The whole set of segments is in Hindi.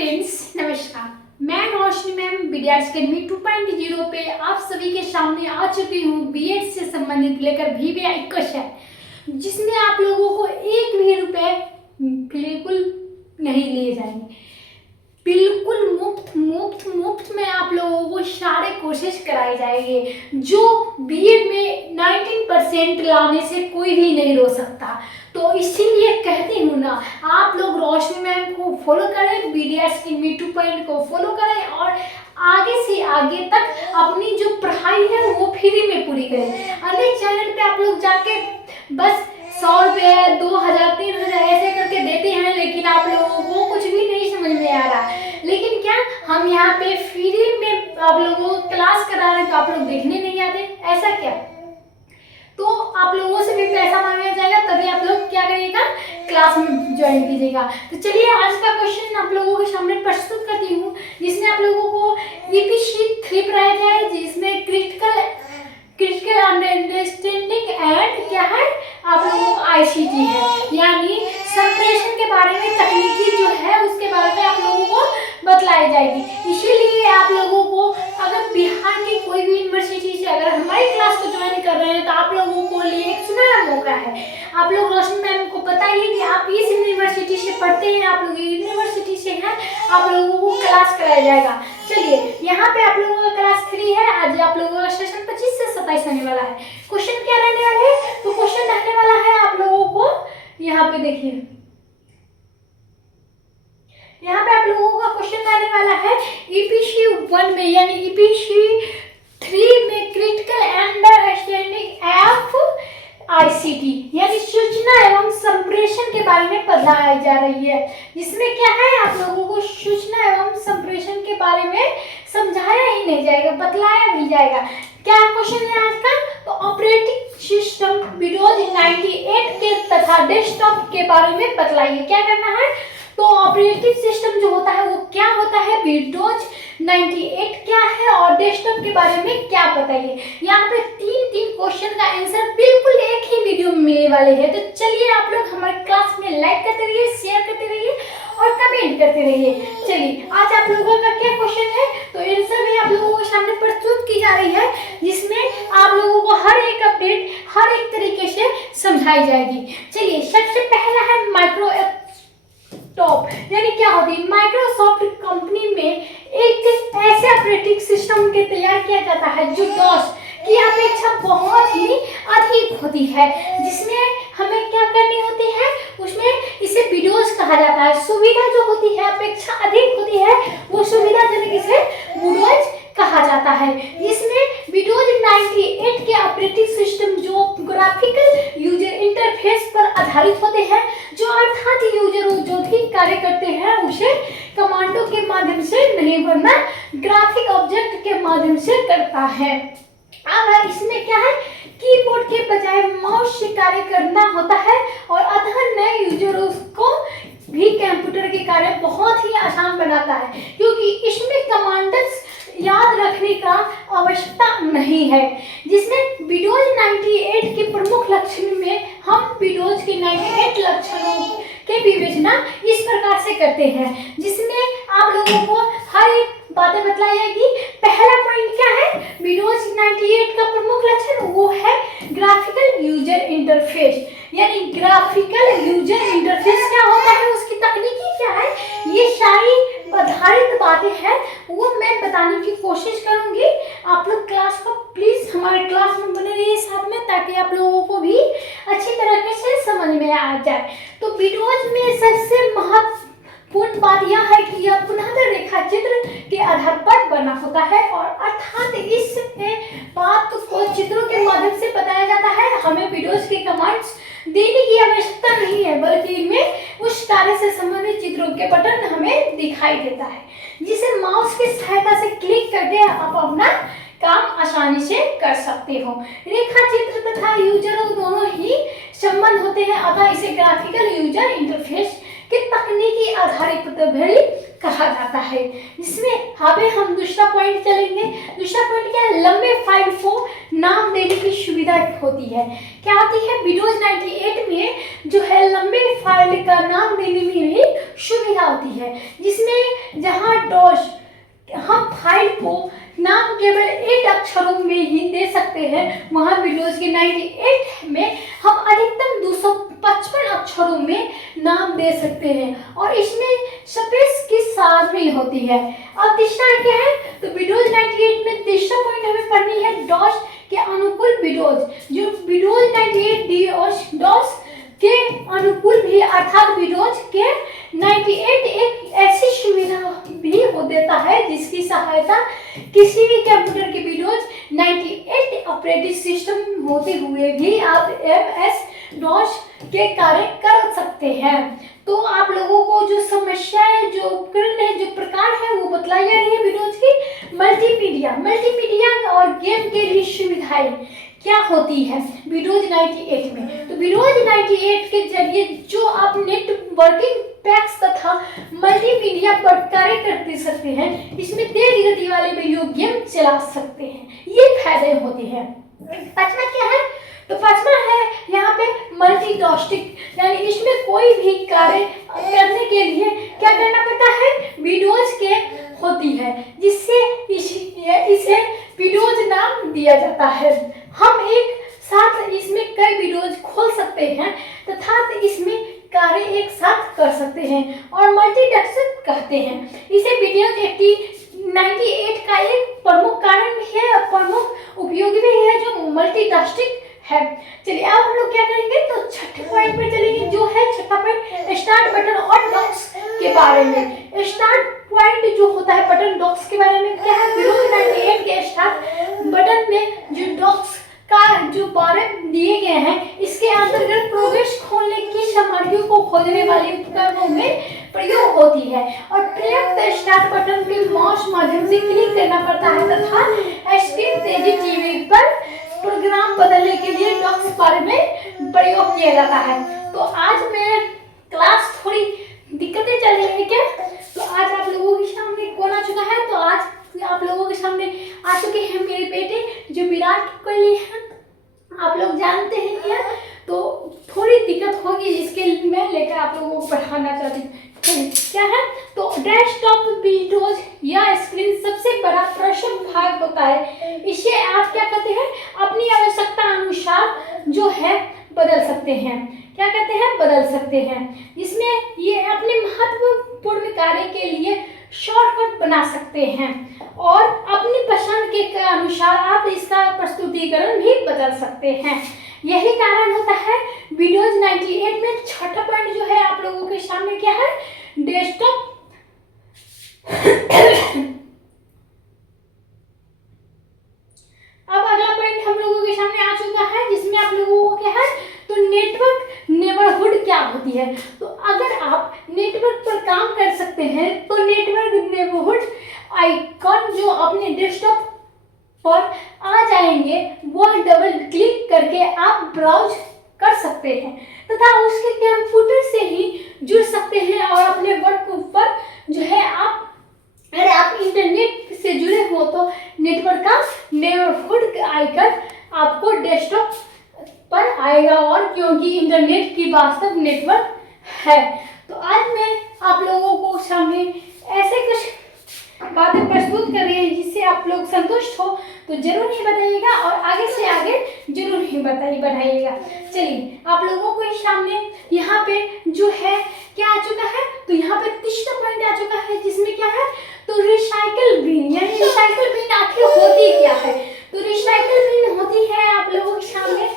फ्रेंड्स, नमस्कार। मैं रोशनी मैम विद्यार्थी अकेडमी 2.0 पे आप सभी के सामने आ चुकी हूँ बीएड से संबंधित लेकर VVI क्वेश्चन, जिसमें आप लोगों को एक भी रुपए बिल्कुल नहीं लिए जाएंगे। बिल्कुल मुफ्त में आप लोगों को सारे कोशिश कराए जाएंगे, जो बीएड में 19% लाने से कोई भी नहीं रोक सकता। तो इसीलिए कहती हूँ ना, आप लोग रोशनी मैम को फॉलो करें, बीडीएस की मी 2.0 को फॉलो करें और आगे से आगे तक अपनी जो पढ़ाई है वो फ्री में पूरी करें। अन्य चैनल पे आप लोग जाके बस 100 रुपये 2000 3000 ऐसे करके देते हैं, लेकिन आप लोगों को कुछ भी नहीं समझ में आ रहा। लेकिन क्या हम यहाँ पे फ्री में आप लोगों को क्लास करा रहे हैं तो आप लोग देखने नहीं आते? ऐसा क्या? तो आप लोगों से भी पैसा मांगा जाएगा, तभी आप लोग क्या करिएगा, क्लास में ज्वाइन कीजिएगा। तो चलिए आज का क्वेश्चन आप लोगों के सामने प्रस्तुत करती हूँ, जिसमें आप लोगों को EPC 3 पढ़ाया जाए, जिसमें क्रिटिकल अंडरस्टैंडिंग एंड क्या है आप लोगों को ICT है, यानी संप्रेषण के बारे में तकनीकी जो है उसके बारे में आप लोगों को बतलाई जाएगी। इसीलिए आप लोगों को अगर बिहार की कोई भी यूनिवर्सिटी से अगर हमारी क्लास को ज्वाइन कर रहे हैं तो आप लोगों को लिए एक सुनहरा मौका है। आप लोग रोशनी मैम को बताइए कि आप इस यूनिवर्सिटी से पढ़ते हैं, आप लोग यूनिवर्सिटी से हैं, आप लोगों को क्लास कराया जाएगा। चलिए यहाँ पे आप लोगों का क्लास 3 है। आज आप लोगों का सेशन 25 से 27 आने वाला है। क्वेश्चन क्या रहने वाला है? तो क्वेश्चन रहने वाला है आप लोगों को, यहाँ पे देखिए, यहाँ पे आप लोगों का क्वेश्चन आने वाला है EPC 1 में, यानी EPC 3 में क्रिटिकल अंडरस्टैंडिंग ऑफ ICT, यानी सूचना एवं संप्रेषण के बारे में पढ़ाई जा रही है। जिसमें क्या है आप लोगों को सूचना एवं संप्रेषण के बारे में समझाया ही नहीं जाएगा, बतलाया भी जाएगा। क्या क्वेश्चन है आज का? तो ऑपरेटिंग सिस्टम विंडोज 98 के तथा डेस्कटॉप के बारे में बतलाइए। क्या करना है? तो ऑपरेटिंग सिस्टम जो होता है वो क्या होता है, विंडोज 98 क्या है और डेस्कटॉप के बारे में क्या बताइए। यहाँ पे 3 क्वेश्चन का आंसर बिल्कुल एक ही वीडियो में मिलने वाले हैं। तो चलिए आप लोग हमारे क्लास में लाइक करते रहिए, शेयर करते रहिए और कमेंट करते रहिए। चलिए आज आप लोगों का क्या क्वेश्चन है, तो आंसर भी आप लोगों के सामने प्रस्तुत की जा रही है, जिसमें आप लोगों को हर एक अपडेट हर एक तरीके से समझाई जाएगी। चलिए सबसे पहला है माइक्रोसॉफ्ट, यानी क्या होती है माइक्रोसॉफ्ट कंपनी में एक ऐसे ऑपरेटिंग सिस्टम के तैयार किया जाता है जो DOS की अपेक्षा बहुत ही अधिक होती है, जिसमें हमें क्या करनी होती है, उसमें इसे विंडोज कहा जाता है। सुविधा जो होती है अपेक्षा अधिक होती है, वो सुविधाजनक इसे विंडोज कहा जाता है। इसमें विंडोज 98 के ऑपरेटिंग सिस्टम जो ग्राफिकल यूजर इंटरफेस पर आधारित होते हैं, जो अर्थात यूजर जो भी कार्य करते हैं उसे कमांडों के माध्यम से नहीं, वरना ग्राफिक ऑब्जेक्ट के माध्यम से करता है। अब इसमें क्या है, कीबोर्ड के बजाय माउस से कार्य करना होता है और अतः नए यूजरों को भी कंप्यूटर के कार्य बहुत ही आसान बनाता है, क्योंकि इसमें कमांड्स याद रखने का आवश्यकता नहीं है। जिसमें विंडोज 98 के प्रमुख लक्षण में हम विंडोज के 98 लक्षणों के विवेचना इस प्रकार से करते हैं, जिसमें आप लोगों को हर एक बातें बतलाई जाएगी। पहला पॉइंट क्या है, विंडोज 98 का प्रमुख लक्षण वो है ग्राफिकल यूजर इंटरफेस, यानी ग्राफिकल यूजर इंटरफेस क्या होता है, उसकी तकनीकी क्या है, ये सारी आधारित बातें हैं वो मैं बताने की कोशिश करूंगी। आप लोग क्लास को प्लीज हमारे क्लास में बने रहिए साथ में, ताकि आप लोगों को भी अच्छी तरीके से समझ में आ जाए। तो विंडोज में सबसे महत्वपूर्ण बात यह है कि यह पुनः रेखा चित्र के आधार पर बना होता है, और अर्थात इस बात को चित्रों के माध्यम से बताया जाता है। हमें विंडोज के कमांड्स देने की आवश्यकता नहीं है, बल्कि इनमें उस कार्य से संबंधित चित्रों के बटन हमें दिखाई देता है, जिसे माउस की सहायता से क्लिक करके आप अपना काम आसानी से कर सकते हो। रेखा चित्र तथा यूजर दोनों ही संबंध होते हैं, अतः इसे ग्राफिकल यूजर इंटरफेस के तकनीकी आधारित भी कहा जाता है। इसमें हम दूसरा पॉइंट चलेंगे। दूसरा पॉइंट क्या है, लंबे फाइल को नाम देने की सुविधा होती है। क्या होती है, विंडोज 98 में जो है लंबे फाइल का नाम देने में भी सुविधा होती है, जिसमें जहाँ डॉश हम फाइल को नाम केवल 8 अक्षरों में ही दे सकते हैं, वहाँ विंडोज के 98 में हम अधिकतम 255 अक्षरों में नाम दे सकते हैं और इसमें स्पेस की शामिल होती है। अब तीसरा क्या है, तो विंडोज 98 में तीसरा पॉइंट हमें पढ़नी है डॉस के अनुकूल विंडोज। जो विंडोज 98 डॉस के अनुकूल भी अर्थात विंडोज के 98 एक ऐसी सुविधा भी हो देता है जिसकी सहायता किसी भी कंप्यूटर के विंडोज 98 ऑपरेटिंग सिस्टम होते हुए भी आप MS डॉस के कार्य कर सकते हैं। तो आप लोगों को जो समस्याएं, जो उपकरण है, जो प्रकार है वो बतलाई जा रही है विंडोज की। मल्टीमीडिया और गेम के लिए सुविधाएं क्या होती है विंडोज 98 में। तो विंडोज 98 के जरिए जो आप नेटवर्किंग पैक्स तथा मल्टीमीडिया पर कार्य कर सकते हैं, इसमें तेज गति वाले वीडियो गेम चला सकते हैं, ये फायदे होते हैं। पांचवा क्या है, तो पांचवा है यहाँ पे मल्टीटास्किंग, यानी इसमें कोई भी कार्य करने के लिए क्या करना पड़ता है, विंडोज के होती है, जिससे इसे विंडोज नाम दिया जाता है। हम एक साथ इसमें कई विंडोज खोल सकते हैं तथा इसमें कार्य एक साथ कर सकते हैं और मल्टीटास्किंग कहते हैं। इसे विंडोज 98 का एक प्रमुख कारण भी है और प्रमुख उपयोगी भी है जो मल्टीटास्किंग है। चलिए अब हम लोग क्या करेंगे, तो छठे पॉइंट पर चलेंगे, जो है छठा पॉइंट स्टार्ट बटन और डॉक्स के बारे में। स्टार्ट पॉइंट जो होता है बटन डॉक्स के बारे में क्या है, विंडोज 98 के स्टार्ट बटन में जो डॉक्स का जो बारे दिए गए हैं, इसके अंतर्गत प्रोग्रेस खोलने की सामग्रियों को खोजने वाले उपकरणों में प्रयोग होती है और प्रयुक्त स्टार्ट बटन के माउस माध्यम से क्लिक करना पड़ता है तथा स्क्रीन तेजी टीवी पर प्रोग्राम बदलने के लिए डॉक्स बारे में प्रयोग किया जाता है। तो आज मैं क्लास थोड़ी दिक्कतें चल रही है क्या, तो आज आप लोगों के सामने कौन आ चुका है, तो आज आप लोगों के सामने आ चुके हैं मेरे बेटे जो विराट कोहली हैं, आप लोग जानते हैं क्या। तो थोड़ी दिक्कत होगी, इसके लिए मैं लेकर आप लोगों को पढ़ाना चाहती हूँ। क्या है, तो डेस्कटॉप विंडोज या स्क्रीन सबसे बड़ा प्रदर्शन भाग होता है। इसे आप क्या कहते हैं, अपनी आवश्यकता अनुसार जो है बदल सकते हैं। क्या कहते हैं, बदल सकते हैं। इसमें ये अपने महत्वपूर्ण कार्य के लिए शॉर्टकट बना सकते हैं और अपनी पसंद के अनुसार आप इसका प्रस्तुतिकरण भी बदल सकते हैं। यही कारण होता है विंडोज 98 में छठा पॉइंट जो है आप लोगों के सामने क्या है, डेस्कटॉप अब अगला पॉइंट हम लोगों के सामने आ चुका है, जिसमें आप लोगों को क्या है, तो नेटवर्क नेबरहुड क्या होती है। तो अगर आप नेटवर्क पर काम कर सकते हैं तो नेटवर्क नेबरहुड आइकॉन जो अपने डेस्कटॉप पर आ जाएंगे, वह डबल क्लिक करके आप ब्राउज कर सकते हैं तथा उसके कंप्यूटर से ही जुड़ सकते हैं और अपने वर्क पर जो है आप, अगर आप इंटरनेट से जुड़े हो तो नेटवर्क का नेबरहुड आइकन आपको डेस्कटॉप पर आएगा, और क्योंकि इंटरनेट की वास्तव नेटवर्क है। तो आज मैं आप लोगों को सामने ऐसे कुछ बातें प्रस्तुत कर रही है जिससे आप लोग संतुष्ट हो, तो जरूर ही बताइएगा और आगे से आगे जरूर ही बढ़ाइएगा। चलिए आप लोगों को इस सामने यहाँ पे जो है क्या आ चुका है, तो यहाँ पे तीसरा पॉइंट आ चुका है, जिसमें क्या है, तो रिसाइकल बिन, यानी रिसाइकल बिन आखिर होती क्या है। तो रिसाइकल बिन होती है आप लोगों के सामने,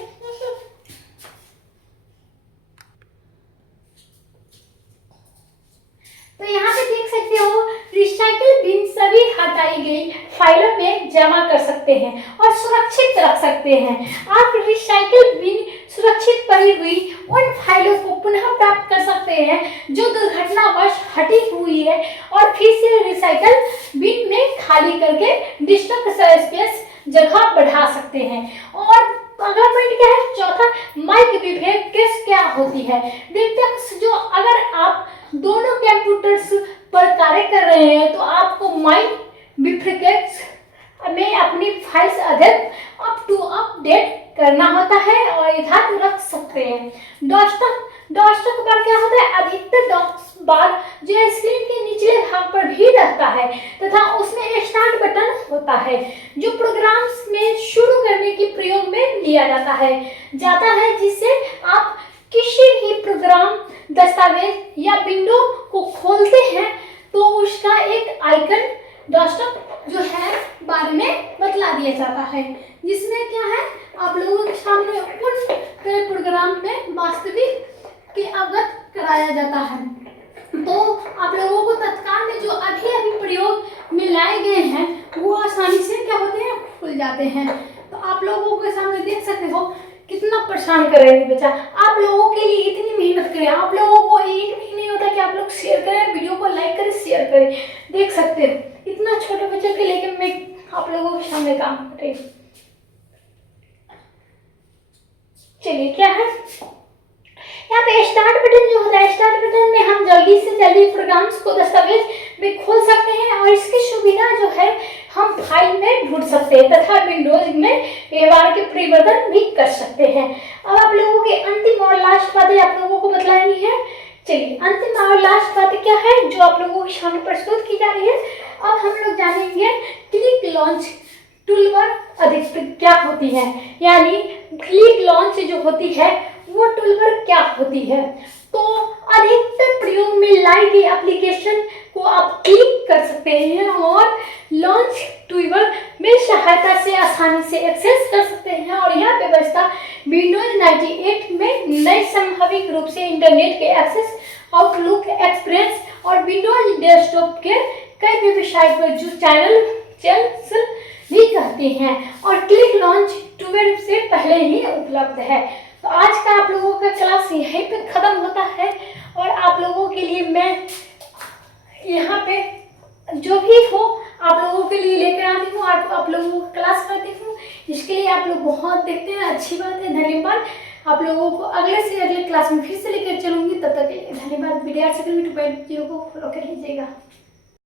तो यहाँ पे देख सकते हो रिसाइकल बिन सभी हटाई गई फाइलों में जमा कर सकते हैं और सुरक्षित रख सकते हैं। आप रिसाइकल बिन सुरक्षित पड़ी हुई उन फाइलों को पुनः प्राप्त कर सकते हैं जो दुर्घटनावश हटी हुई है और फिर से रिसाइकल बिन में खाली करके डिस्क स्पेस जगह बढ़ा सकते हैं। और अगला पॉइंट क्या है, चौथा, माइक बिफेक्ट्स क्या होती है। बिफेक्ट्स जो अगर आप दोनों कंप्यूटर्स पर कार्य कर रहे हैं तो आपको माइक बिफेक्ट्स में अपनी फाइल्स अप टू अपडेट करना होता है और यथार्थ रख सकते हैं। डॉस्टक बार क्या होता है, अधिकतर डॉक्स बार जो स्क्रीन के निचले भाग पर भी है तथा उसमें स्टार्ट बटन होता है जो प्रोग्राम्स में शुरू करने के प्रयोग में लिया जाता है जिससे आप किसी भी प्रोग्राम, दस्तावेज या विंडो को खोलते हैं तो उसका एक आइकन डेस्कटॉप जो है बारे में बतला दिया जाता है, जिसमें क्या है आप लोगों के सामने उन प्रोग्राम में वास्तविक के अवगत कराया जाता है। तो आप लोगों को तत्काल में जो अभी अभी प्रयोग में लाए गए हैं वो आसानी से क्या होते हैं, खुल जाते हैं। तो आप लोगों के सामने देख सकते हो कितना परेशान कर रहे हैं बच्चा। आप लोगों के लिए इतनी मेहनत करें, आप लोगों को एक भी नहीं होता कि आप लोग शेयर करें, वीडियो को लाइक करें, शेयर करें। देख सकते हो इतना छोटे बच्चे के लेकर मैं आप लोगों के सामने काम कर रही हूँ। चलिए क्या है यहाँ पे स्टार्ट बटन जो होता है, स्टार्ट बटन में हम जल्दी से जल्दी प्रोग्राम्स को दस्तावेज में खोल सकते हैं और इसकी सुविधा जो है हम फाइल में ढूंढ सकते हैं तथा विंडोज में व्यवहार के परिवर्तन भी कर सकते हैं। अब आप लोगों की अंतिम और लास्ट बातें आप लोगों को बतलानी है। चलिए अंतिम और लास्ट बातें क्या है जो आप लोगों के सामने प्रस्तुत की जा रही है। अब हम लोग जानेंगे क्लिक लॉन्च टूलबार अधिकतर क्या होती है, यानी क्लिक लॉन्च जो होती है वो टूलबार क्या होती है। तो अधिकतर प्रयोग में लाई गई एप्लीकेशन को आप क्लिक कर सकते हैं और लॉन्च टूलबार में सहायता से आसानी से एक्सेस कर सकते हैं। और यह व्यवस्था विंडोज 98 में नए संभाविक रूप से इंटरनेट के एक्सेस, आउटलुक, एक्सप्रेस और विंडोज डेस्कटॉप के कई वेबसाइट पर जो चैनल्स भी कहते हैं और क्लिक लॉन्च टूलबार से पहले ही उपलब्ध है। तो आज का आप लोगों का क्लास यहीं पे ख़त्म होता है और आप लोगों के लिए मैं यहाँ पे जो भी हो आप लोगों के लिए लेकर आती हूँ, आप लोगों को क्लास करती हूँ। इसके लिए आप लोग बहुत देखते हैं, अच्छी बात है, धन्यवाद। आप लोगों को अगले से अगले क्लास में फिर से लेकर चलूँगी, तब तक के लिए धन्यवाद। विद्यार्थी को फॉलो कर लीजिएगा।